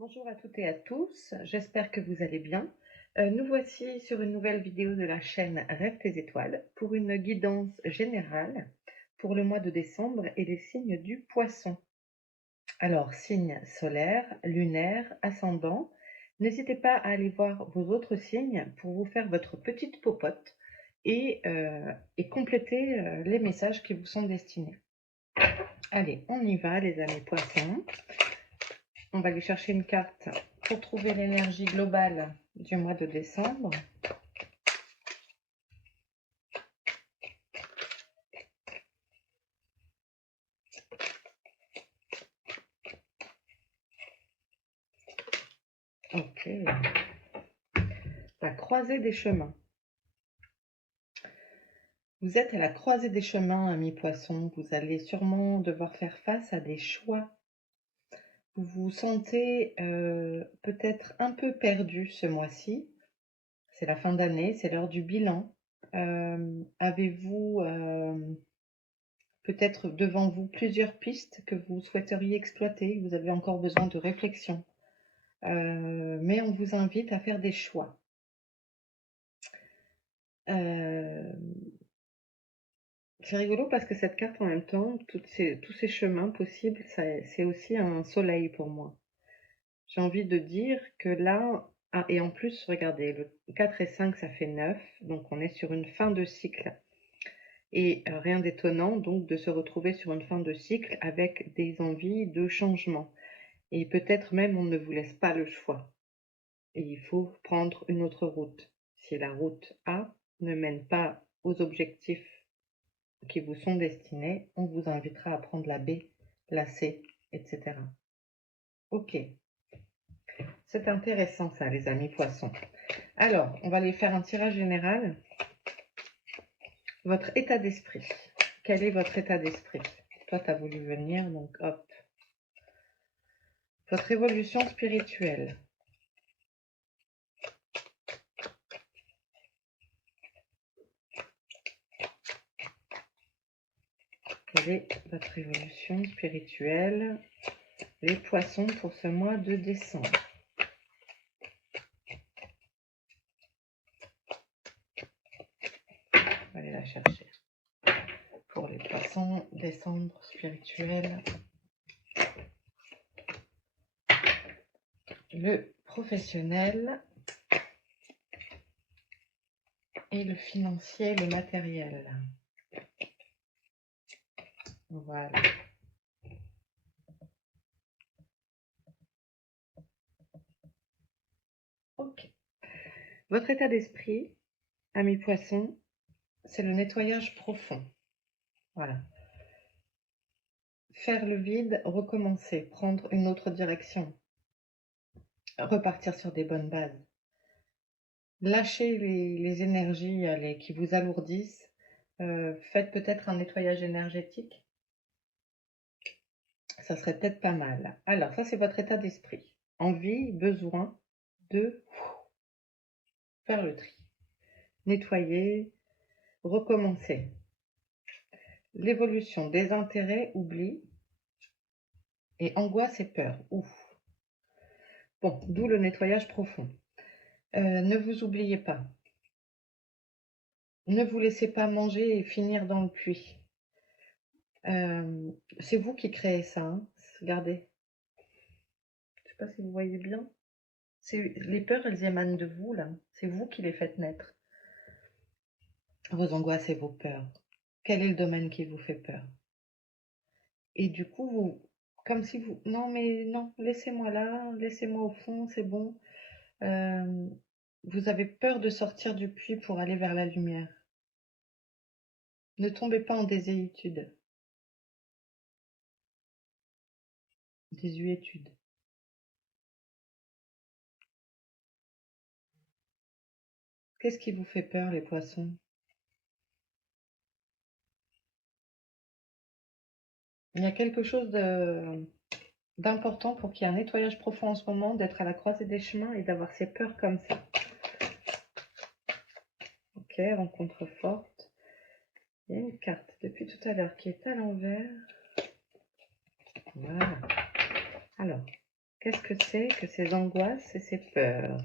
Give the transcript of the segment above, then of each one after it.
Bonjour à toutes et à tous, j'espère que vous allez bien. Nous voici sur une nouvelle vidéo de la chaîne Rêve tes étoiles pour une guidance générale pour le mois de décembre et les signes du poisson. Alors, signes solaires, lunaires, ascendants, n'hésitez pas à aller voir vos autres signes pour vous faire votre petite popote et compléter les messages qui vous sont destinés. Allez, on y va les amis poissons. On va aller chercher une carte pour trouver l'énergie globale du mois de décembre. Ok. La croisée des chemins. Vous êtes à la croisée des chemins, amis poissons. Vous allez sûrement devoir faire face à des choix. Vous vous sentez peut-être un peu perdu ce mois-ci. C'est la fin d'année, c'est l'heure du bilan. Avez-vous peut-être devant vous plusieurs pistes que vous souhaiteriez exploiter? Vous avez encore besoin de réflexion. Mais on vous invite à faire des choix. C'est rigolo parce que cette carte en même temps, tous ces chemins possibles, c'est aussi un soleil pour moi. J'ai envie de dire que là, et en plus, regardez, le 4 et 5, ça fait 9, donc on est sur une fin de cycle. Et rien d'étonnant donc de se retrouver sur une fin de cycle avec des envies de changement. Et peut-être même on ne vous laisse pas le choix. Et il faut prendre une autre route. Si la route A ne mène pas aux objectifs qui vous sont destinés, on vous invitera à prendre la B, la C, etc. Ok, c'est intéressant ça les amis poissons. Alors, on va aller faire un tirage général. Votre état d'esprit. Quel est votre état d'esprit? Toi, tu as voulu venir, donc hop. Votre évolution spirituelle. Quelle est votre évolution spirituelle, les poissons, pour ce mois de décembre? On va aller la chercher. Pour les poissons, décembre spirituel. Le professionnel et le financier, le matériel. Voilà. Ok. Votre état d'esprit, amis poissons, c'est le nettoyage profond. Voilà. Faire le vide, recommencer, prendre une autre direction, repartir sur des bonnes bases. Lâchez les énergies qui vous alourdissent. Faites peut-être un nettoyage énergétique. Ça serait peut-être pas mal. Alors, ça, c'est votre état d'esprit. Envie, besoin de faire le tri. Nettoyer, recommencer. L'évolution, désintérêt, oubli. Et angoisse et peur. Ouf. Bon, d'où le nettoyage profond. Ne vous oubliez pas. Ne vous laissez pas manger et finir dans le puits. C'est vous qui créez ça. Hein. Regardez. Je ne sais pas si vous voyez bien. Les peurs, elles émanent de vous, là. C'est vous qui les faites naître. Vos angoisses et vos peurs. Quel est le domaine qui vous fait peur? Et du coup, vous, comme si vous... Non, mais non, laissez-moi là, laissez-moi au fond, c'est bon. Vous avez peur de sortir du puits pour aller vers la lumière. Ne tombez pas en désuétude. Désuétude. Qu'est-ce qui vous fait peur, les poissons? Il y a quelque chose d'important pour qu'il y ait un nettoyage profond en ce moment, d'être à la croisée des chemins et d'avoir ces peurs comme ça. Ok, rencontre forte. Il y a une carte depuis tout à l'heure qui est à l'envers. Voilà. Alors, Qu'est-ce que c'est que ces angoisses et ces peurs?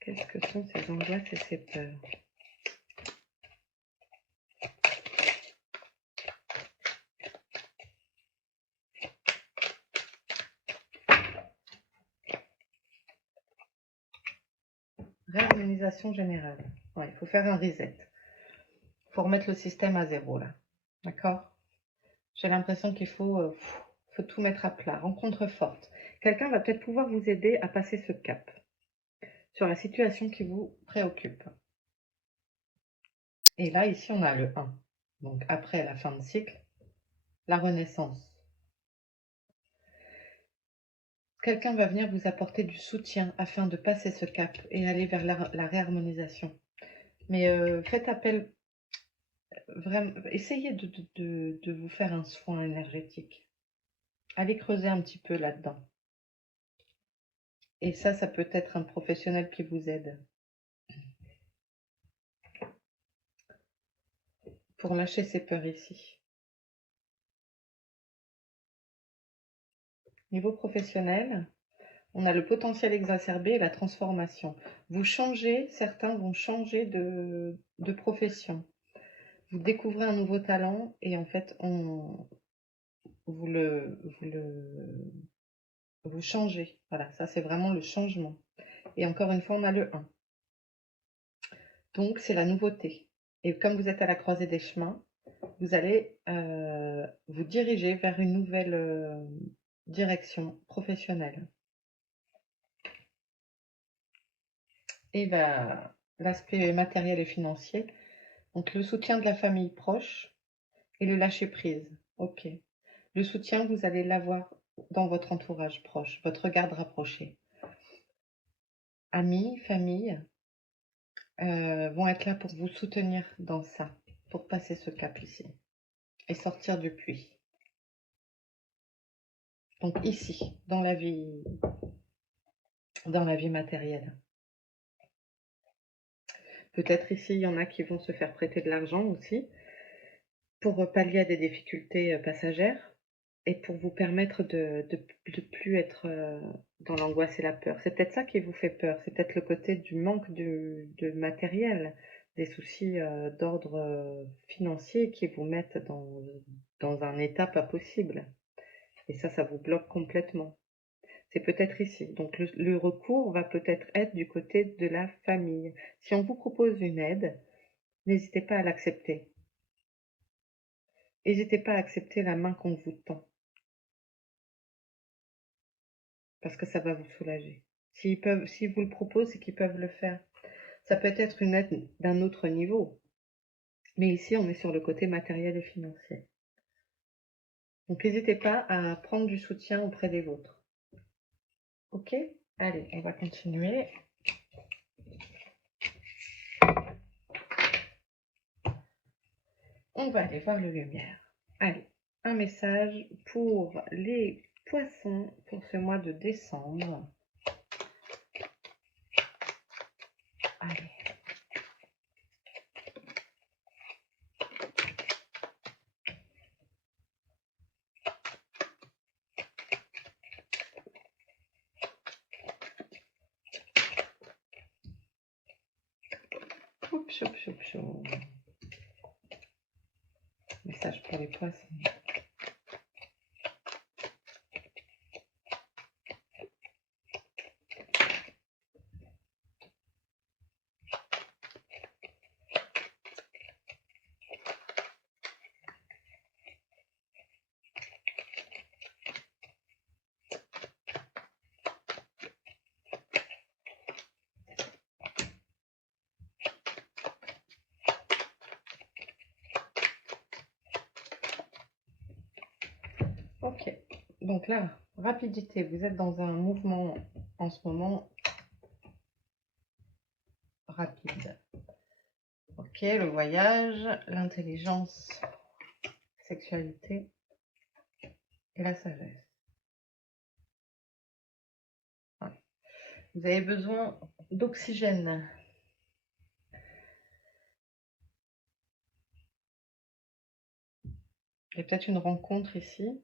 Qu'est-ce que sont ces angoisses et ces peurs? Réharmonisation générale. Ouais, il faut faire un reset. Il faut remettre le système à zéro là. D'accord? J'ai l'impression qu'il faut tout mettre à plat. Rencontre forte. Quelqu'un va peut-être pouvoir vous aider à passer ce cap sur la situation qui vous préoccupe. Et là, ici, on a le 1. Donc, après la fin de cycle, la renaissance. Quelqu'un va venir vous apporter du soutien afin de passer ce cap et aller vers la réharmonisation. Mais faites appel, vraiment, essayez de vous faire un soin énergétique. Allez creuser un petit peu là-dedans. Et ça peut être un professionnel qui vous aide. Pour lâcher ses peurs ici. Niveau professionnel, on a le potentiel exacerbé et la transformation. Vous changez, certains vont changer de profession. Vous découvrez un nouveau talent et en fait, vous changez. Voilà, ça c'est vraiment le changement. Et encore une fois, on a le 1. Donc, c'est la nouveauté. Et comme vous êtes à la croisée des chemins, vous allez vous diriger vers une nouvelle direction professionnelle. Et l'aspect matériel et financier, donc le soutien de la famille proche et le lâcher prise. Ok. Le soutien, vous allez l'avoir dans votre entourage proche, votre garde rapproché. Amis, famille vont être là pour vous soutenir dans ça, pour passer ce cap ici et sortir du puits. Donc ici, dans la vie matérielle. Peut-être ici, il y en a qui vont se faire prêter de l'argent aussi pour pallier à des difficultés passagères et pour vous permettre de plus être dans l'angoisse et la peur. C'est peut-être ça qui vous fait peur. C'est peut-être le côté du manque de matériel, des soucis d'ordre financier qui vous mettent dans un état pas possible. Et ça vous bloque complètement. C'est peut-être ici. Donc le recours va peut-être être du côté de la famille. Si on vous propose une aide, n'hésitez pas à l'accepter. N'hésitez pas à accepter la main qu'on vous tend, parce que ça va vous soulager. S'ils vous le proposent, c'est qu'ils peuvent le faire. Ça peut être une aide d'un autre niveau, mais ici, on est sur le côté matériel et financier. Donc, n'hésitez pas à prendre du soutien auprès des vôtres. Ok? Allez, on va continuer. On va aller voir le lumière. Allez, un message pour les poissons pour ce mois de décembre. Allez. Choup, choup, choup, choup. Message pour les poissons. Ok, donc là, rapidité, vous êtes dans un mouvement en ce moment rapide. Ok, le voyage, l'intelligence, sexualité et la sagesse. Ouais. Vous avez besoin d'oxygène. Il y a peut-être une rencontre ici.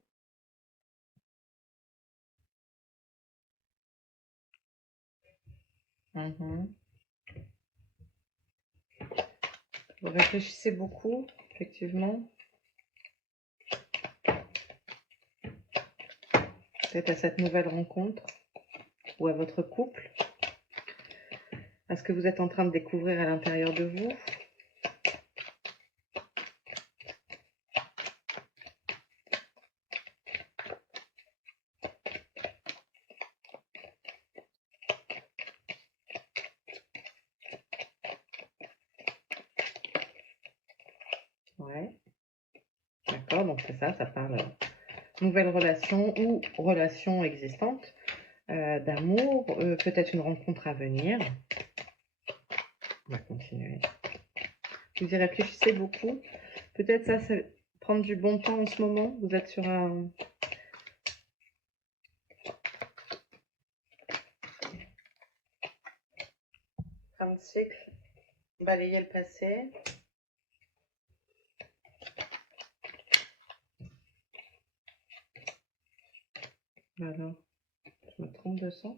Mhm. Vous réfléchissez beaucoup, effectivement. Peut-être à cette nouvelle rencontre ou à votre couple. À ce que vous êtes en train de découvrir à l'intérieur de vous. Ouais, d'accord, donc c'est ça, ça parle nouvelle relation ou relation existante, d'amour, peut-être une rencontre à venir. On va continuer. Vous y réfléchissez beaucoup. Peut-être ça, c'est prendre du bon temps en ce moment. Vous êtes sur un fin de cycle. Balayer le passé. Voilà. Je me trompe de sens.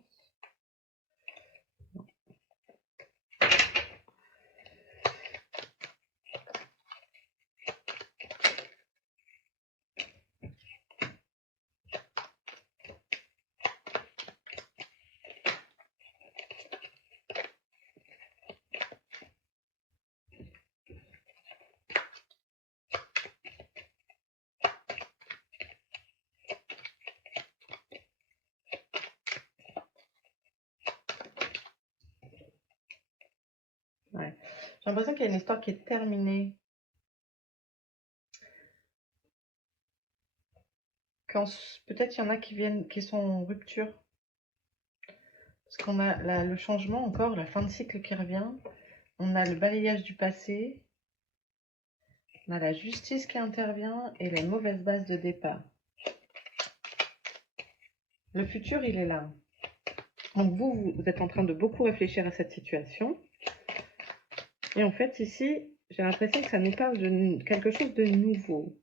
Ouais. J'ai l'impression qu'il y a une histoire qui est terminée. Quand peut-être il y en a qui viennent, qui sont en rupture. Parce qu'on a le changement encore, la fin de cycle qui revient. On a le balayage du passé. On a la justice qui intervient et les mauvaises bases de départ. Le futur, il est là. Donc vous êtes en train de beaucoup réfléchir à cette situation. Et en fait, ici, j'ai l'impression que ça nous parle de quelque chose de nouveau.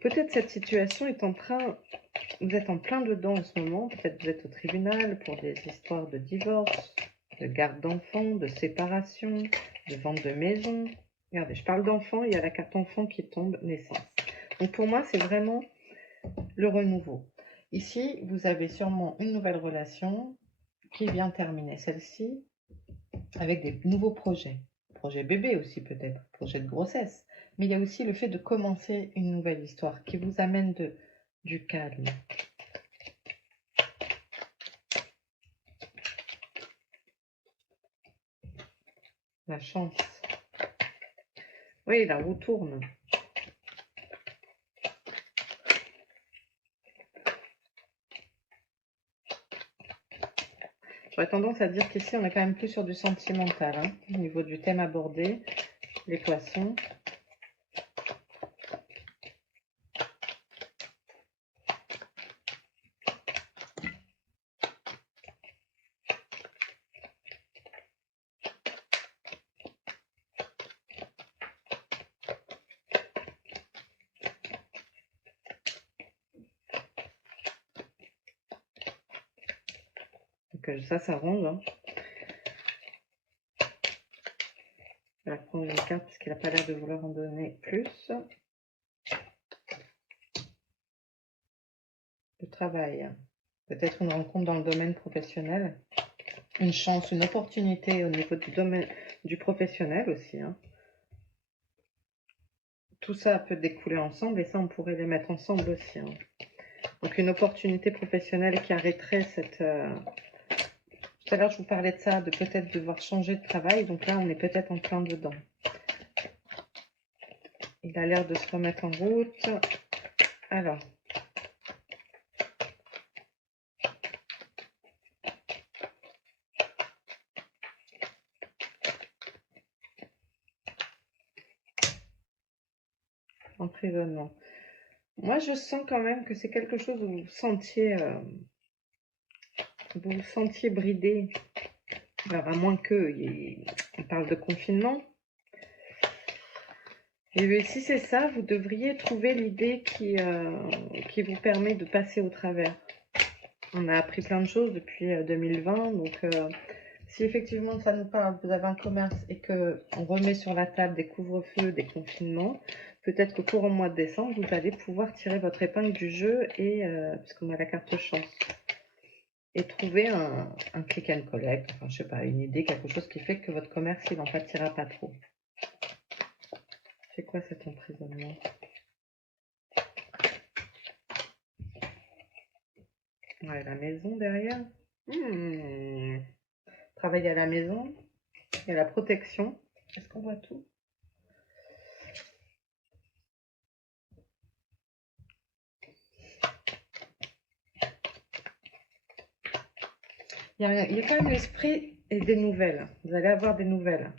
Peut-être cette situation est en train, vous êtes en plein dedans en ce moment, peut-être vous êtes au tribunal pour des histoires de divorce, de garde d'enfants, de séparation, de vente de maison. Regardez, je parle d'enfants, il y a la carte enfant qui tombe, naissance. Donc pour moi, c'est vraiment le renouveau. Ici, vous avez sûrement une nouvelle relation qui vient terminer celle-ci avec des nouveaux projets. Projet bébé aussi peut-être, projet de grossesse. Mais il y a aussi le fait de commencer une nouvelle histoire qui vous amène du calme. La chance. Oui, la roue tourne. J'aurais tendance à dire qu'ici, on est quand même plus sur du sentimental, hein, au niveau du thème abordé, l'équation. Donc ça s'arrange. Hein. Je vais prendre une carte parce qu'il n'a pas l'air de vouloir en donner plus. Le travail. Peut-être une rencontre dans le domaine professionnel. Une chance, une opportunité au niveau du domaine du professionnel aussi. Hein. Tout ça peut découler ensemble et ça, on pourrait les mettre ensemble aussi. Hein. Donc une opportunité professionnelle qui arrêterait cette... Tout à l'heure, je vous parlais de ça, de peut-être devoir changer de travail. Donc là, on est peut-être en plein dedans. Il a l'air de se remettre en route. Alors. Emprisonnement. Moi, je sens quand même que c'est quelque chose où vous sentiez vous vous sentiez bridé, alors à moins on parle de confinement. Et si c'est ça, vous devriez trouver l'idée qui vous permet de passer au travers. On a appris plein de choses depuis 2020, donc si effectivement ça nous parle, vous avez un commerce et qu'on remet sur la table des couvre-feux, des confinements, peut-être qu'au courant mois de décembre, vous allez pouvoir tirer votre épingle du jeu, et puisqu'on a la carte chance, et trouver un click and collect, enfin je sais pas, une idée, quelque chose qui fait que votre commerce il n'en pâtira pas trop. C'est quoi cet emprisonnement? Ouais, la maison derrière. Travailler à la maison, il y a la protection. Est-ce qu'on voit tout? Il y a quand même l'esprit et des nouvelles. Vous allez avoir des nouvelles.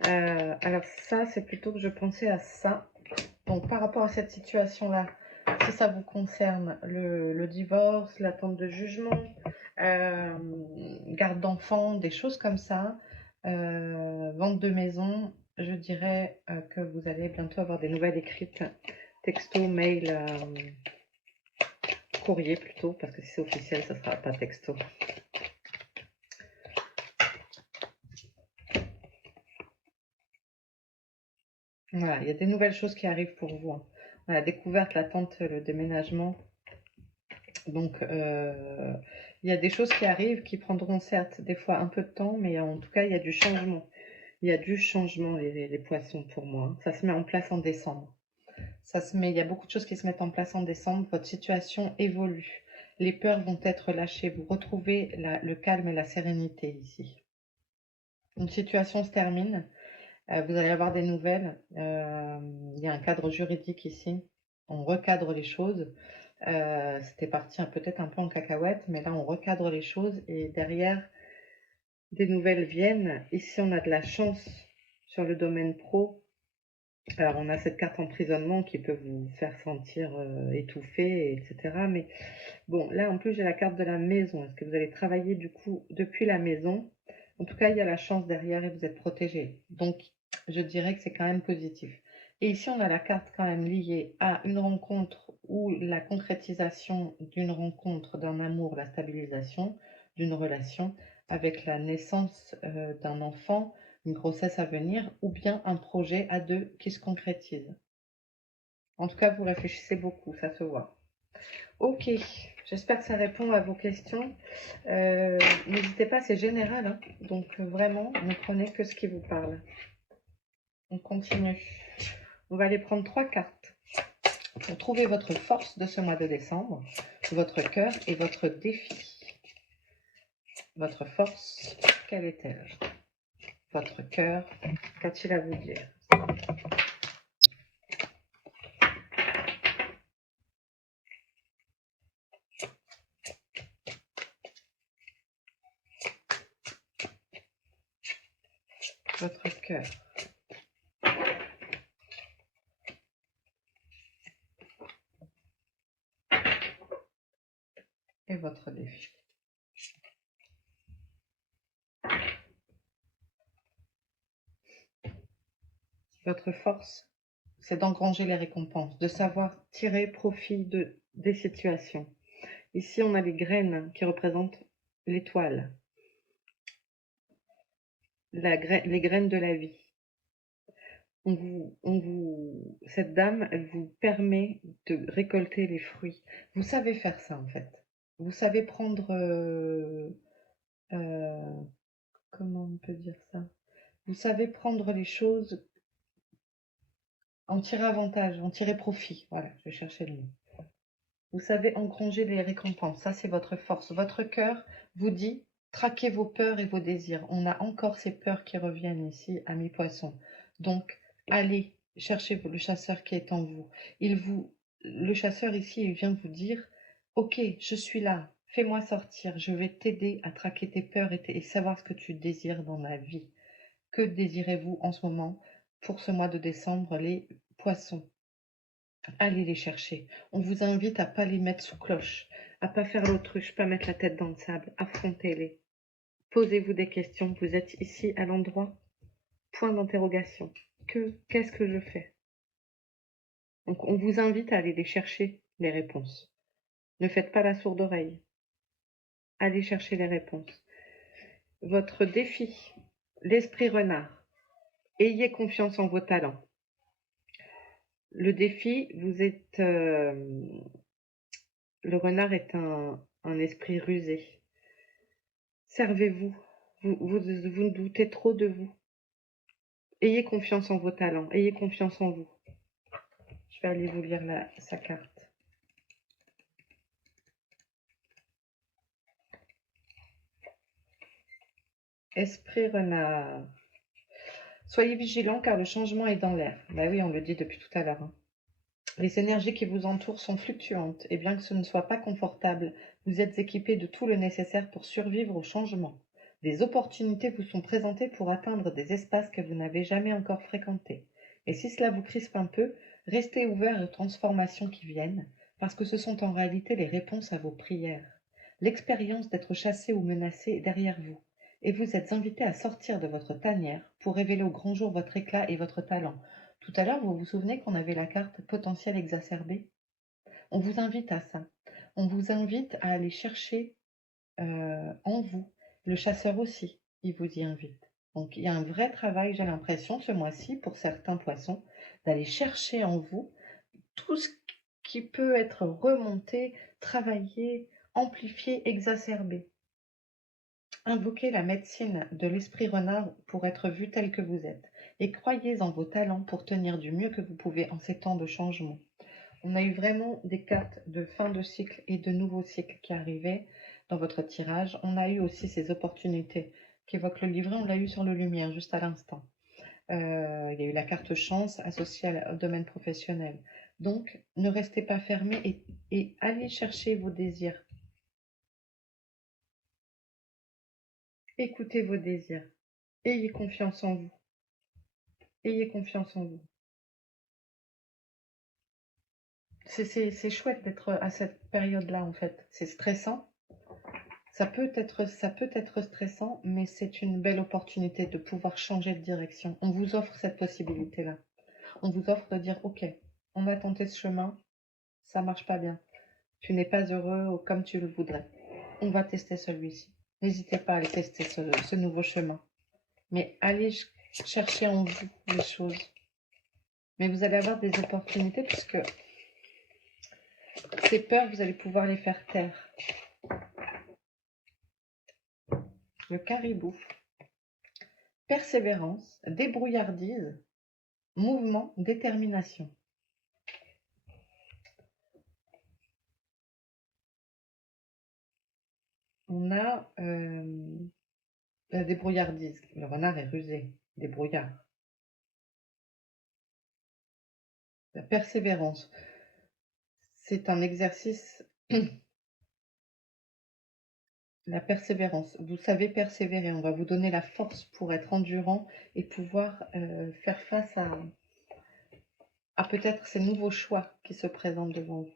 Alors ça, c'est plutôt que je pensais à ça. Donc par rapport à cette situation-là, si ça vous concerne, le divorce, l'attente de jugement, garde d'enfants, des choses comme ça, vente de maison, je dirais que vous allez bientôt avoir des nouvelles écrites, texto, mail, courrier plutôt, parce que si c'est officiel, ça ne sera pas texto. Voilà, il y a des nouvelles choses qui arrivent pour vous. Hein. La découverte, l'attente, le déménagement. Donc, il y a des choses qui arrivent qui prendront certes des fois un peu de temps, mais en tout cas, il y a du changement. Il y a du changement, les poissons, pour moi. Ça se met en place en décembre. Il y a beaucoup de choses qui se mettent en place en décembre. Votre situation évolue. Les peurs vont être lâchées. Vous retrouvez le calme et la sérénité ici. Une situation se termine. Vous allez avoir des nouvelles. Il y a un cadre juridique ici. On recadre les choses. C'était parti peut-être un peu en cacahuète, mais là on recadre les choses et derrière des nouvelles viennent. Ici on a de la chance sur le domaine pro. Alors on a cette carte emprisonnement qui peut vous faire sentir étouffé, etc. Mais bon, là en plus j'ai la carte de la maison. Est-ce que vous allez travailler du coup depuis la maison? En tout cas, il y a la chance derrière et vous êtes protégé. Donc, je dirais que c'est quand même positif. Et ici, on a la carte quand même liée à une rencontre ou la concrétisation d'une rencontre, d'un amour, la stabilisation d'une relation avec la naissance d'un enfant, une grossesse à venir ou bien un projet à deux qui se concrétise. En tout cas, vous réfléchissez beaucoup, ça se voit. Ok, j'espère que ça répond à vos questions. N'hésitez pas, c'est général, hein. Donc vraiment, ne prenez que ce qui vous parle. On continue. On va aller prendre 3 cartes pour trouver votre force de ce mois de décembre, votre cœur et votre défi. Votre force, quelle est-elle? Votre cœur, qu'a-t-il à vous dire? Votre cœur. Et votre défi. Votre force, c'est d'engranger les récompenses, de savoir tirer profit des situations. Ici, on a les graines qui représentent l'étoile, les graines de la vie. Cette dame, elle vous permet de récolter les fruits. Vous savez faire ça, en fait. Vous savez prendre, euh, comment on peut dire ça? Vous savez prendre les choses, en tirer avantage, en tirer profit. Voilà, je vais chercher le mot. Vous savez engranger les récompenses. Ça, c'est votre force. Votre cœur vous dit, traquez vos peurs et vos désirs. On a encore ces peurs qui reviennent ici, amis poissons. Donc, allez chercher le chasseur qui est en vous. Le chasseur ici, il vient vous dire, ok, je suis là, fais-moi sortir, je vais t'aider à traquer tes peurs et savoir ce que tu désires dans la vie. Que désirez-vous en ce moment pour ce mois de décembre, les poissons? Allez les chercher. On vous invite à pas les mettre sous cloche, à pas faire l'autruche, pas mettre la tête dans le sable. Affrontez-les. Posez-vous des questions. Vous êtes ici à l'endroit. Point d'interrogation. Qu'est-ce que je fais? Donc on vous invite à aller les chercher, les réponses. Ne faites pas la sourde oreille. Allez chercher les réponses. Votre défi, l'esprit renard. Ayez confiance en vos talents. Le défi, le renard est un esprit rusé. Servez-vous. Vous doutez trop de vous. Ayez confiance en vos talents. Ayez confiance en vous. Je vais aller vous lire sa carte. Esprit renard. Soyez vigilants car le changement est dans l'air. Bah oui, on le dit depuis tout à l'heure. Hein. Les énergies qui vous entourent sont fluctuantes et bien que ce ne soit pas confortable, vous êtes équipés de tout le nécessaire pour survivre au changement. Des opportunités vous sont présentées pour atteindre des espaces que vous n'avez jamais encore fréquentés. Et si cela vous crispe un peu, restez ouverts aux transformations qui viennent, parce que ce sont en réalité les réponses à vos prières. L'expérience d'être chassé ou menacé est derrière vous, et vous êtes invité à sortir de votre tanière pour révéler au grand jour votre éclat et votre talent. Tout à l'heure, vous vous souvenez qu'on avait la carte potentiel exacerbé? On vous invite à ça. On vous invite à aller chercher en vous. Le chasseur aussi, il vous y invite. Donc il y a un vrai travail, j'ai l'impression, ce mois-ci, pour certains poissons, d'aller chercher en vous tout ce qui peut être remonté, travaillé, amplifié, exacerbé. Invoquez la médecine de l'esprit renard pour être vu tel que vous êtes, et croyez en vos talents pour tenir du mieux que vous pouvez en ces temps de changement. On a eu vraiment des cartes de fin de cycle et de nouveaux cycles qui arrivaient dans votre tirage. On a eu aussi ces opportunités qu'évoque le livret, on l'a eu sur le lumière juste à l'instant. Il y a eu la carte chance associée au domaine professionnel. Donc, ne restez pas fermés et allez chercher vos désirs. Écoutez vos désirs. Ayez confiance en vous. Ayez confiance en vous. C'est chouette d'être à cette période-là, en fait. C'est stressant. Ça peut être stressant, mais c'est une belle opportunité de pouvoir changer de direction. On vous offre cette possibilité-là. On vous offre de dire, OK, on a tenté ce chemin, ça marche pas bien. Tu n'es pas heureux comme tu le voudrais. On va tester celui-ci. N'hésitez pas à aller tester ce nouveau chemin. Mais allez chercher en vous les choses. Mais vous allez avoir des opportunités puisque ces peurs, vous allez pouvoir les faire taire. Le caribou. Persévérance, débrouillardise, mouvement, détermination. On a la débrouillardise. Le renard est rusé, débrouillard. La persévérance, c'est un exercice. La persévérance, vous savez persévérer, on va vous donner la force pour être endurant et pouvoir faire face à peut-être ces nouveaux choix qui se présentent devant vous.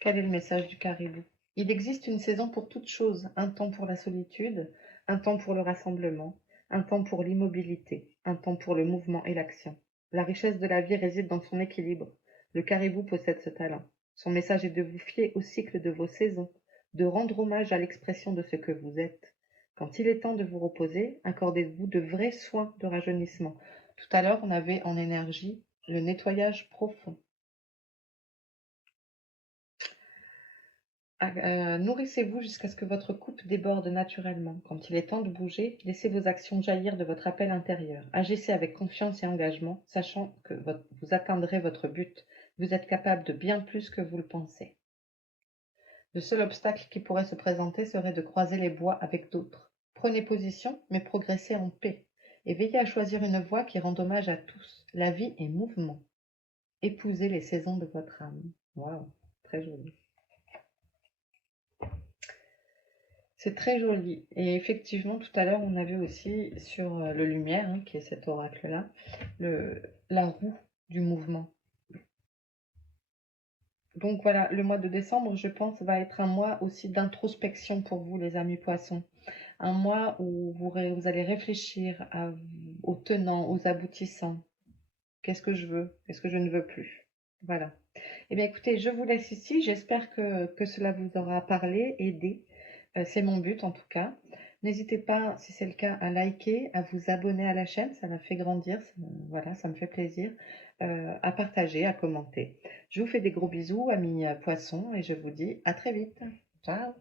Quel est le message du caribou? Il existe une saison pour toute chose, un temps pour la solitude, un temps pour le rassemblement, un temps pour l'immobilité, un temps pour le mouvement et l'action. La richesse de la vie réside dans son équilibre. Le caribou possède ce talent. Son message est de vous fier au cycle de vos saisons, de rendre hommage à l'expression de ce que vous êtes. Quand il est temps de vous reposer, accordez-vous de vrais soins de rajeunissement. Tout à l'heure, on avait en énergie le nettoyage profond. Nourrissez-vous jusqu'à ce que votre coupe déborde naturellement. Quand il est temps de bouger, laissez vos actions jaillir de votre appel intérieur. Agissez avec confiance et engagement, sachant que vous atteindrez votre but. Vous êtes capable de bien plus que vous le pensez. Le seul obstacle qui pourrait se présenter serait de croiser les voies avec d'autres. Prenez position, mais progressez en paix. Et veillez à choisir une voie qui rend hommage à tous. La vie est mouvement. Épousez les saisons de votre âme. Waouh, très joli. C'est très joli. Et effectivement, tout à l'heure, on avait aussi sur le lumière, qui est cet oracle-là, la roue. du mouvement. Donc voilà, le mois de décembre, je pense, va être un mois aussi d'introspection pour vous, les amis poissons. Un mois où vous allez réfléchir aux tenants, aux aboutissants. Qu'est-ce que je veux? Qu'est-ce que je ne veux plus? Voilà. Eh bien, écoutez, je vous laisse ici. J'espère que cela vous aura parlé, aidé. C'est mon but en tout cas. N'hésitez pas, si c'est le cas, à liker, à vous abonner à la chaîne, ça m'a fait grandir, voilà, ça me fait plaisir, à partager, à commenter. Je vous fais des gros bisous, amis poissons, et je vous dis à très vite. Ciao!